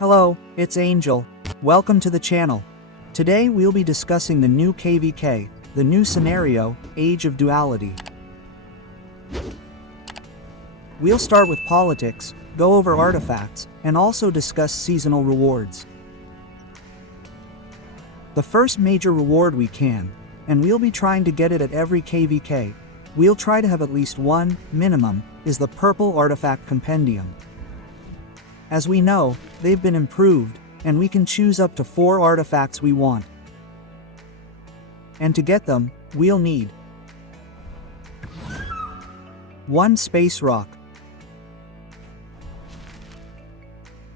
Hello, it's Angel. Welcome to the channel. Today we'll be discussing the new KVK, the new scenario, Age of Duality. We'll start with politics, go over artifacts, and also discuss seasonal rewards. The first major reward we can, and we'll be trying to get it at every KVK, we'll try to have at least one, minimum, is the Purple Artifact Compendium. As we know, they've been improved, and we can choose up to 4 artifacts we want. And to get them, we'll need 1 Space Rock.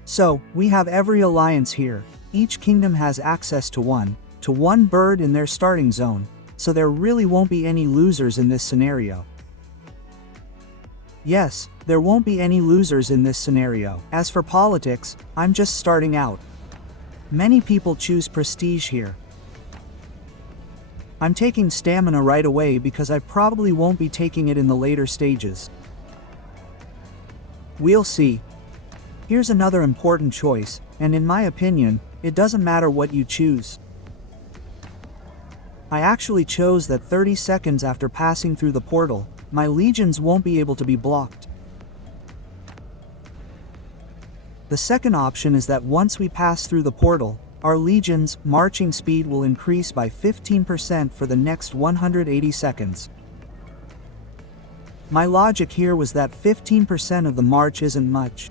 So, we have every alliance here. Each kingdom has access to one bird in their starting zone, so there really won't be any losers in this scenario. Yes, there won't be any losers in this scenario. As for politics, I'm just starting out. Many people choose prestige here. I'm taking stamina right away because I probably won't be taking it in the later stages. We'll see. Here's another important choice, and in my opinion, it doesn't matter what you choose. I actually chose that 30 seconds after passing through the portal, my legions won't be able to be blocked. The second option is that once we pass through the portal, our legions' marching speed will increase by 15% for the next 180 seconds. My logic here was that 15% of the march isn't much.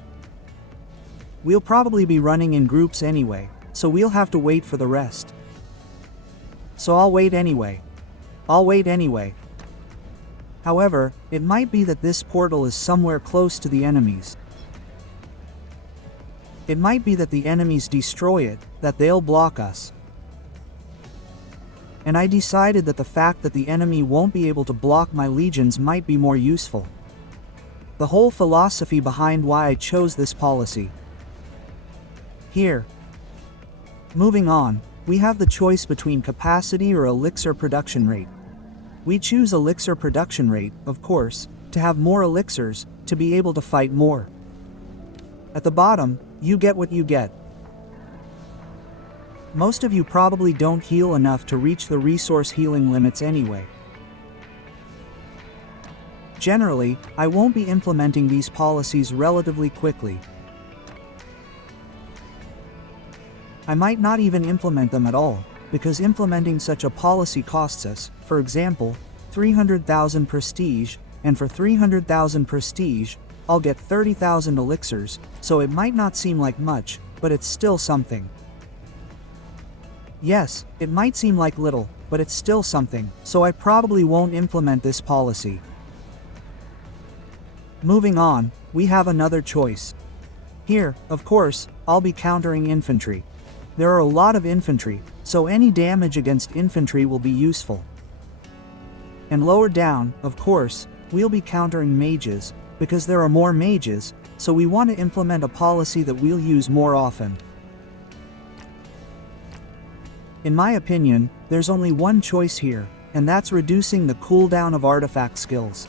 We'll probably be running in groups anyway, so we'll have to wait for the rest. So I'll wait anyway. However, it might be that this portal is somewhere close to the enemies. It might be that the enemies destroy it, that they'll block us. And I decided that the fact that the enemy won't be able to block my legions might be more useful. The whole philosophy behind why I chose this policy. Here. Moving on, we have the choice between capacity or elixir production rate. We choose elixir production rate, of course, to have more elixirs, to be able to fight more. At the bottom, you get what you get. Most of you probably don't heal enough to reach the resource healing limits anyway. Generally, I won't be implementing these policies relatively quickly. I might not even implement them at all, because implementing such a policy costs us, for example, 300,000 prestige, and for 300,000 prestige, I'll get 30,000 elixirs, so it might not seem like much, but it's still something. Yes, it might seem like little, but it's still something, so I probably won't implement this policy. Moving on, we have another choice. Here, of course, I'll be countering infantry. There are a lot of infantry, so any damage against infantry will be useful. And lower down, of course, we'll be countering mages, because there are more mages, so we want to implement a policy that we'll use more often. In my opinion, there's only one choice here, and that's reducing the cooldown of artifact skills.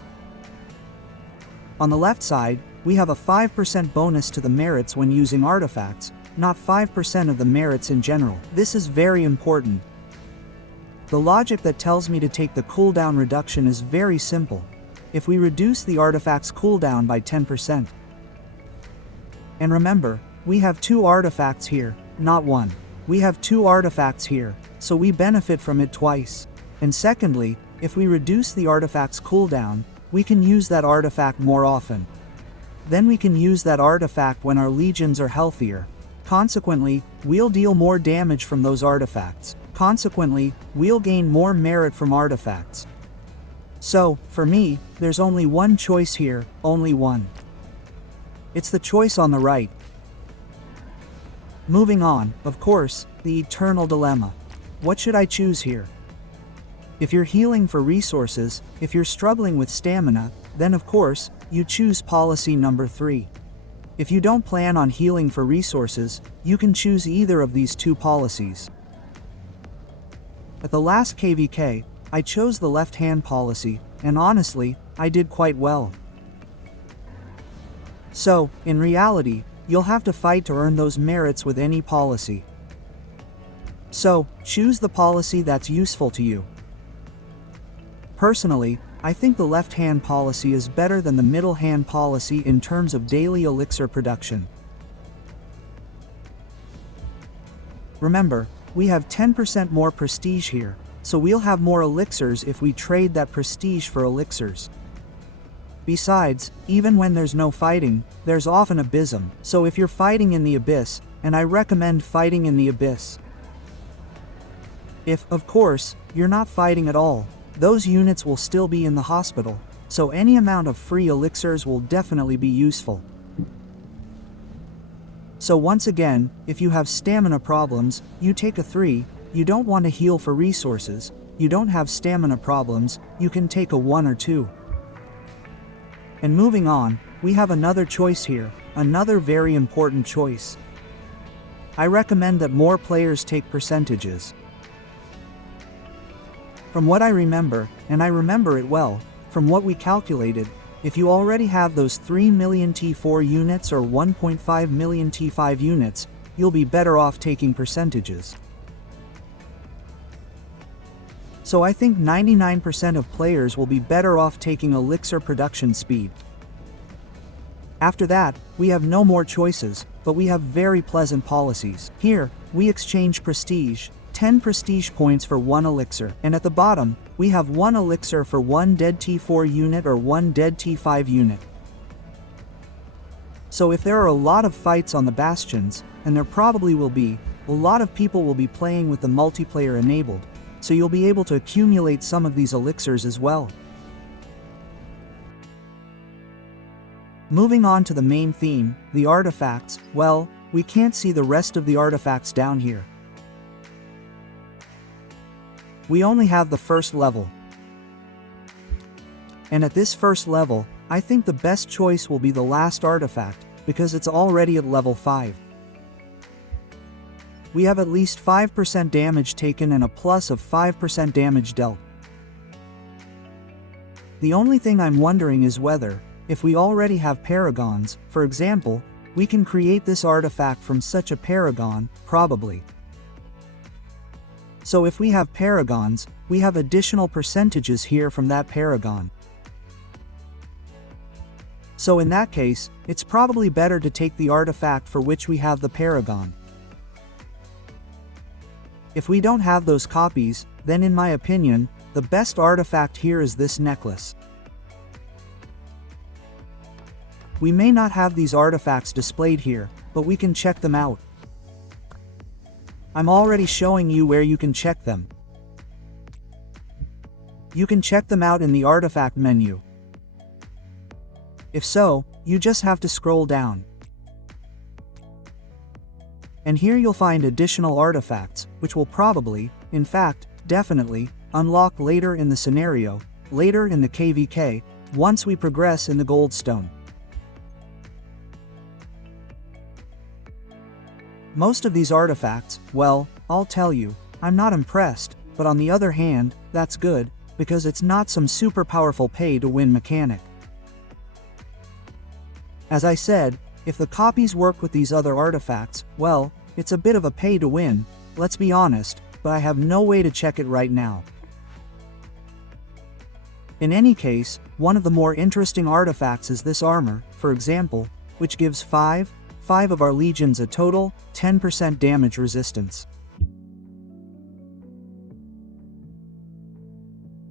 On the left side, we have a 5% bonus to the merits when using artifacts, not 5% of the merits in general. This is very important. The logic that tells me to take the cooldown reduction is very simple. If we reduce the artifact's cooldown by 10%. And remember, we have 2 artifacts here, not 1. We have 2 artifacts here, so we benefit from it twice. And secondly, if we reduce the artifact's cooldown, we can use that artifact more often. Then we can use that artifact when our legions are healthier. Consequently, we'll deal more damage from those artifacts. Consequently, we'll gain more merit from artifacts. So, for me, there's only one choice here, only one. It's the choice on the right. Moving on, of course, the eternal dilemma. What should I choose here? If you're healing for resources, if you're struggling with stamina, then of course, you choose policy number 3. If you don't plan on healing for resources, you can choose either of these 2 policies. At the last KVK, I chose the left-hand policy, and honestly, I did quite well. So, in reality, you'll have to fight to earn those merits with any policy. So, choose the policy that's useful to you. Personally, I think the left-hand policy is better than the middle-hand policy in terms of daily elixir production. Remember, we have 10% more prestige here, so we'll have more elixirs if we trade that prestige for elixirs. Besides, even when there's no fighting, there's often abysm, so if you're fighting in the abyss, and I recommend fighting in the abyss. If, of course, you're not fighting at all, those units will still be in the hospital, so any amount of free elixirs will definitely be useful. So once again, if you have stamina problems, you take a 3, you don't want to heal for resources, you don't have stamina problems, you can take a 1 or 2. And moving on, we have another choice here, another very important choice. I recommend that more players take percentages. From what I remember, and I remember it well, from what we calculated, if you already have those 3 million T4 units or 1.5 million T5 units, you'll be better off taking percentages. So I think 99% of players will be better off taking elixir production speed. After that, we have no more choices, but we have very pleasant policies. Here, we exchange prestige, 10 prestige points for 1 elixir, and at the bottom, we have 1 elixir for 1 dead T4 unit or 1 dead T5 unit. So if there are a lot of fights on the bastions, and there probably will be, a lot of people will be playing with the multiplayer enabled, so you'll be able to accumulate some of these elixirs as well. Moving on to the main theme, the artifacts, well, we can't see the rest of the artifacts down here. We only have the first level. And at this first level, I think the best choice will be the last artifact, because it's already at level 5. We have at least 5% damage taken and a plus of 5% damage dealt. The only thing I'm wondering is whether, if we already have paragons, for example, we can create this artifact from such a paragon, probably. So if we have paragons, we have additional percentages here from that paragon. So in that case, it's probably better to take the artifact for which we have the paragon. If we don't have those copies, then in my opinion, the best artifact here is this necklace. We may not have these artifacts displayed here, but we can check them out. I'm already showing you where you can check them. You can check them out in the artifact menu. If so, you just have to scroll down. And here you'll find additional artifacts, which will probably, in fact, definitely, unlock later in the scenario, later in the KVK, once we progress in the Goldstone. Most of these artifacts, well, I'll tell you, I'm not impressed, but on the other hand, that's good, because it's not some super powerful pay-to-win mechanic. As I said, if the copies work with these other artifacts, well, it's a bit of a pay-to-win, let's be honest, but I have no way to check it right now. In any case, one of the more interesting artifacts is this armor, for example, which gives 5 of our legions a total 10% damage resistance.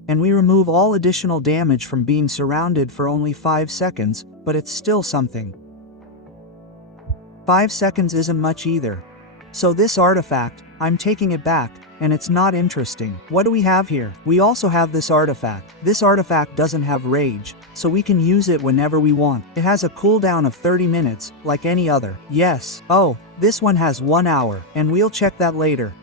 And we remove all additional damage from being surrounded for only 5 seconds, but it's still something. 5 seconds isn't much either. So this artifact, I'm taking it back, and it's not interesting. What do we have here? We also have this artifact. This artifact doesn't have rage, so we can use it whenever we want. It has a cooldown of 30 minutes, like any other. Yes, oh, this one has 1 hour, and we'll check that later.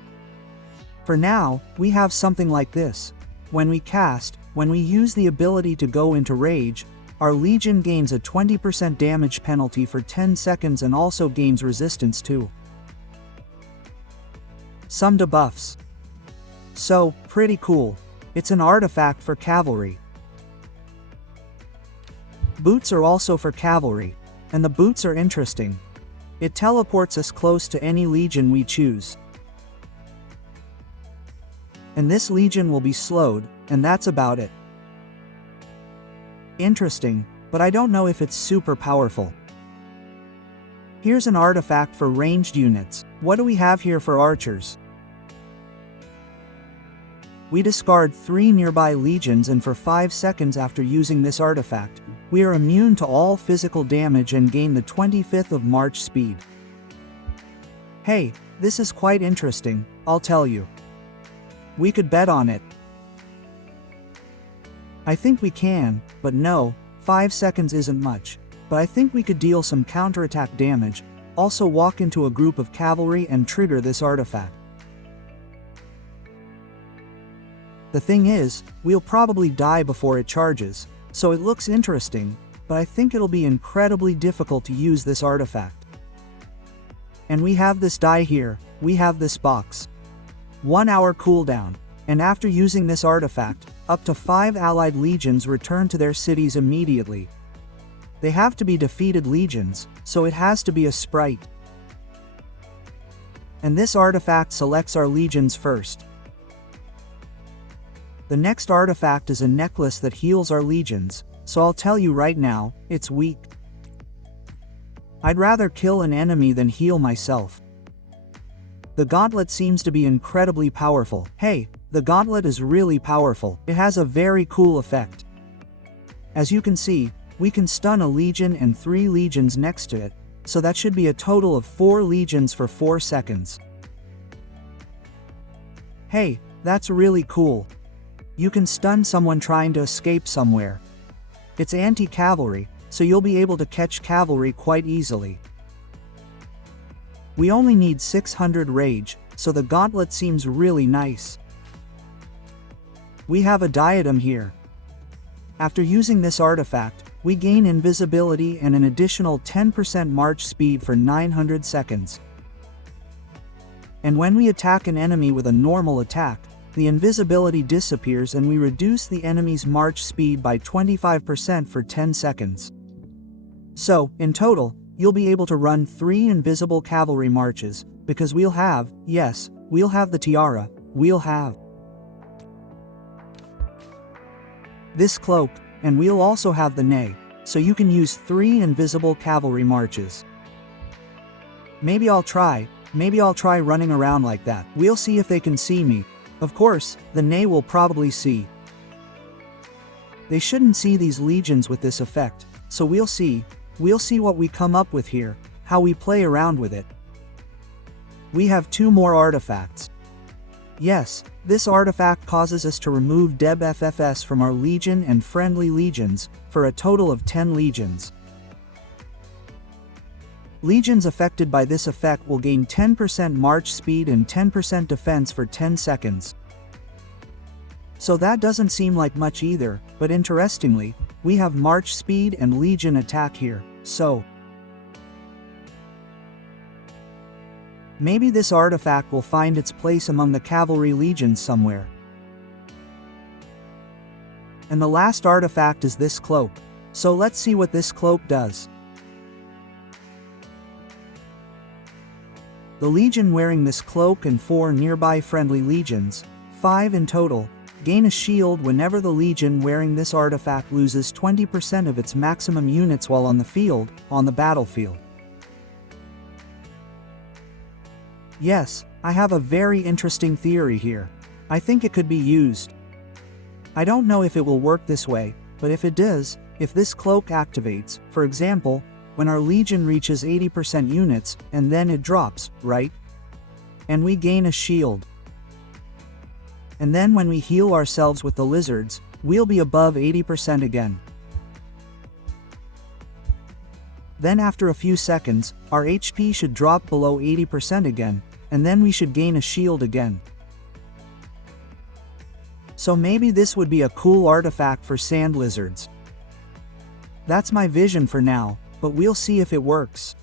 For now, we have something like this. When we use the ability to go into rage, our legion gains a 20% damage penalty for 10 seconds and also gains resistance too. Some debuffs. So, pretty cool. It's an artifact for cavalry. Boots are also for cavalry, and the boots are interesting. It teleports us close to any legion we choose. And this legion will be slowed, and that's about it. Interesting, but I don't know if it's super powerful. Here's an artifact for ranged units. What do we have here for archers? We discard 3 nearby legions, and for 5 seconds after using this artifact, we are immune to all physical damage and gain the 25th of March speed. Hey, this is quite interesting, I'll tell you. We could bet on it. I think we can, but no, 5 seconds isn't much. But I think we could deal some counterattack damage, also walk into a group of cavalry and trigger this artifact. The thing is, we'll probably die before it charges, so it looks interesting, but I think it'll be incredibly difficult to use this artifact. And we have this die here, we have this box. 1 hour cooldown, and after using this artifact, up to 5 allied legions return to their cities immediately. They have to be defeated legions, so it has to be a sprite. And this artifact selects our legions first. The next artifact is a necklace that heals our legions, so I'll tell you right now, it's weak. I'd rather kill an enemy than heal myself. The gauntlet seems to be incredibly powerful. Hey, the gauntlet is really powerful. It has a very cool effect. As you can see, we can stun a legion and 3 legions next to it, so that should be a total of 4 legions for 4 seconds. Hey, that's really cool. You can stun someone trying to escape somewhere. It's anti-cavalry, so you'll be able to catch cavalry quite easily. We only need 600 rage, so the gauntlet seems really nice. We have a diadem here. After using this artifact, we gain invisibility and an additional 10% march speed for 900 seconds. And when we attack an enemy with a normal attack, the invisibility disappears and we reduce the enemy's march speed by 25% for 10 seconds. So, in total, you'll be able to run 3 invisible cavalry marches, because we'll have the tiara, we'll have this cloak, and we'll also have the nay, so you can use 3 invisible cavalry marches. Maybe I'll try running around like that. We'll see if they can see me. Of course, the nay will probably see. They shouldn't see these legions with this effect, so we'll see what we come up with here, how we play around with it. We have 2 more artifacts. Yes, this artifact causes us to remove Deb FFS from our legion and friendly legions, for a total of 10 legions. Legions affected by this effect will gain 10% march speed and 10% defense for 10 seconds. So that doesn't seem like much either, but interestingly, we have march speed and legion attack here, so maybe this artifact will find its place among the cavalry legions somewhere. And the last artifact is this cloak, so let's see what this cloak does. The legion wearing this cloak and 4 nearby friendly legions, 5 in total, gain a shield whenever the legion wearing this artifact loses 20% of its maximum units while on the battlefield. Yes, I have a very interesting theory here. I think it could be used. I don't know if it will work this way, but if it does, if this cloak activates, for example, when our legion reaches 80% units, and then it drops, right? And we gain a shield. And then when we heal ourselves with the lizards, we'll be above 80% again. Then after a few seconds, our HP should drop below 80% again, and then we should gain a shield again. So maybe this would be a cool artifact for sand lizards. That's my vision for now, but we'll see if it works.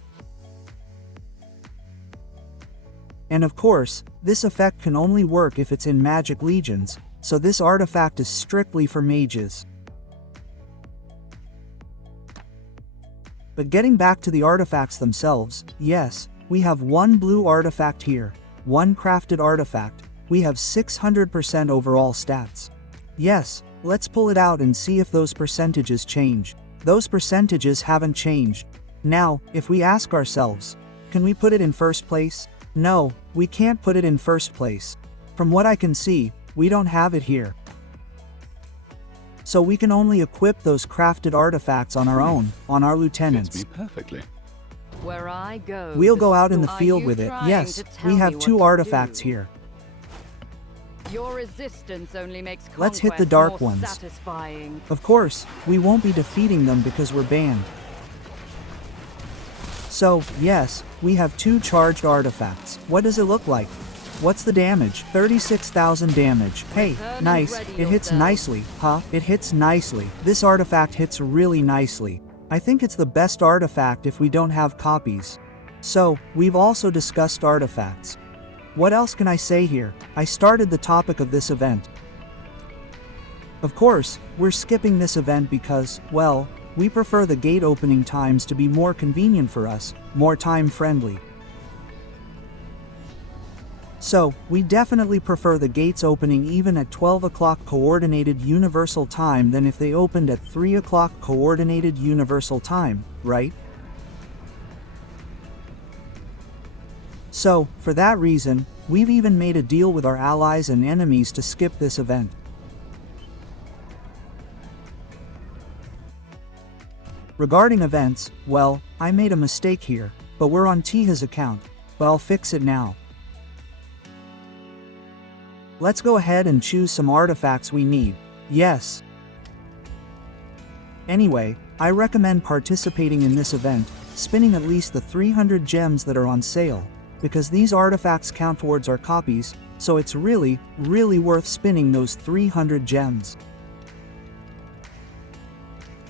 And of course, this effect can only work if it's in magic legions, so this artifact is strictly for mages. But getting back to the artifacts themselves, yes, we have one blue artifact here, one crafted artifact, we have 600% overall stats. Yes, let's pull it out and see if those percentages change. Those percentages haven't changed. Now, if we ask ourselves, can we put it in first place? No, we can't put it in first place. From what I can see, we don't have it here. So we can only equip those crafted artifacts on our own, on our lieutenants. Fits me perfectly. Where I go, We'll go out in the are field you with it. trying Yes, to tell we me have what 2 to artifacts do? here. Your resistance only makes Let's hit the conquest dark more ones. satisfying. Of course, we won't be defeating them because we're banned. So, yes, we have 2 charged artifacts. What does it look like? What's the damage? 36,000 damage. Hey, Return nice. and ready It hits yourself. nicely, huh? It hits nicely. This artifact hits really nicely. I think it's the best artifact if we don't have copies. So, we've also discussed artifacts. What else can I say here? I started the topic of this event. Of course, we're skipping this event because, well, we prefer the gate opening times to be more convenient for us, more time friendly. So, we definitely prefer the gates opening even at 12 o'clock coordinated universal time than if they opened at 3 o'clock coordinated universal time, right? So, for that reason, we've even made a deal with our allies and enemies to skip this event. Regarding events, well, I made a mistake here, but we're on Tiha's account, but I'll fix it now. Let's go ahead and choose some artifacts we need. Yes. Anyway, I recommend participating in this event, spinning at least the 300 gems that are on sale, because these artifacts count towards our copies, so it's really, really worth spinning those 300 gems.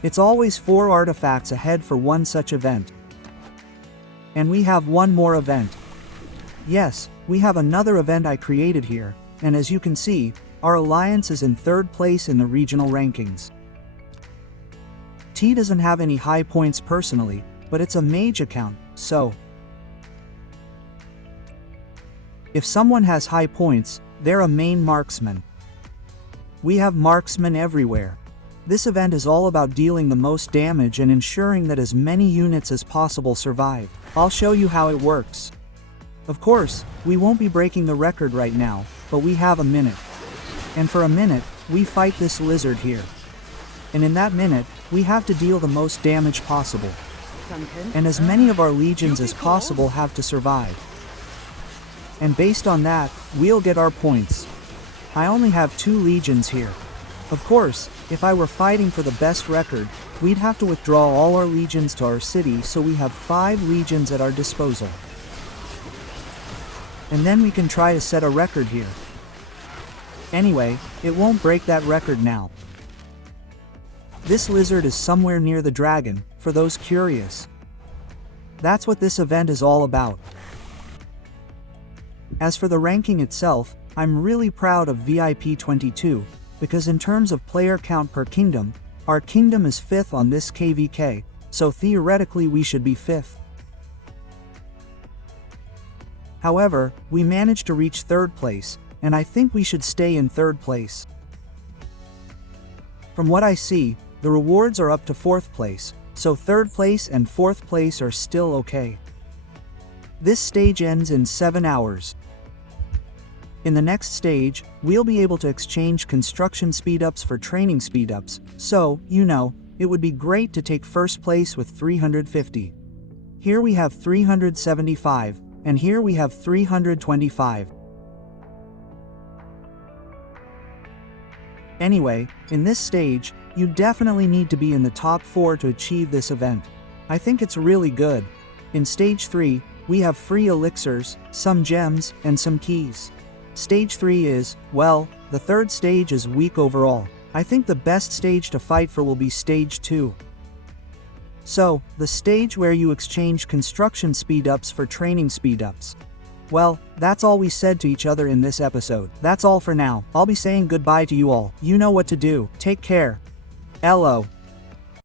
It's always 4 artifacts ahead for one such event. And we have one more event. Yes, we have another event I created here, and as you can see, our alliance is in 3rd place in the regional rankings. T doesn't have any high points personally, but it's a mage account, so if someone has high points, they're a main marksman. We have marksmen everywhere. This event is all about dealing the most damage and ensuring that as many units as possible survive. I'll show you how it works. Of course, we won't be breaking the record right now, but we have a minute. And for a minute, we fight this lizard here. And in that minute, we have to deal the most damage possible. And as many of our legions as possible have to survive. And based on that, we'll get our points. I only have 2 legions here. Of course, if I were fighting for the best record, we'd have to withdraw all our legions to our city, so we have 5 legions at our disposal. And then we can try to set a record here. Anyway, it won't break that record now. This lizard is somewhere near the dragon, for those curious. That's what this event is all about. As for the ranking itself, I'm really proud of VIP 22, because in terms of player count per kingdom, our kingdom is 5th on this KVK, so theoretically we should be 5th. However, we managed to reach 3rd place, and I think we should stay in 3rd place. From what I see, the rewards are up to 4th place, so 3rd place and 4th place are still okay. This stage ends in 7 hours. In the next stage, we'll be able to exchange construction speedups for training speedups, so, you know, it would be great to take 1st place with 350. Here we have 375, and here we have 325. Anyway, in this stage, you definitely need to be in the top 4 to achieve this event. I think it's really good. In stage 3, we have free elixirs, some gems, and some keys. Stage 3 is, well, the 3rd stage is weak overall. I think the best stage to fight for will be stage 2. So, the stage where you exchange construction speedups for training speedups. Well, that's all we said to each other in this episode. That's all for now. I'll be saying goodbye to you all. You know what to do. Take care. Hello.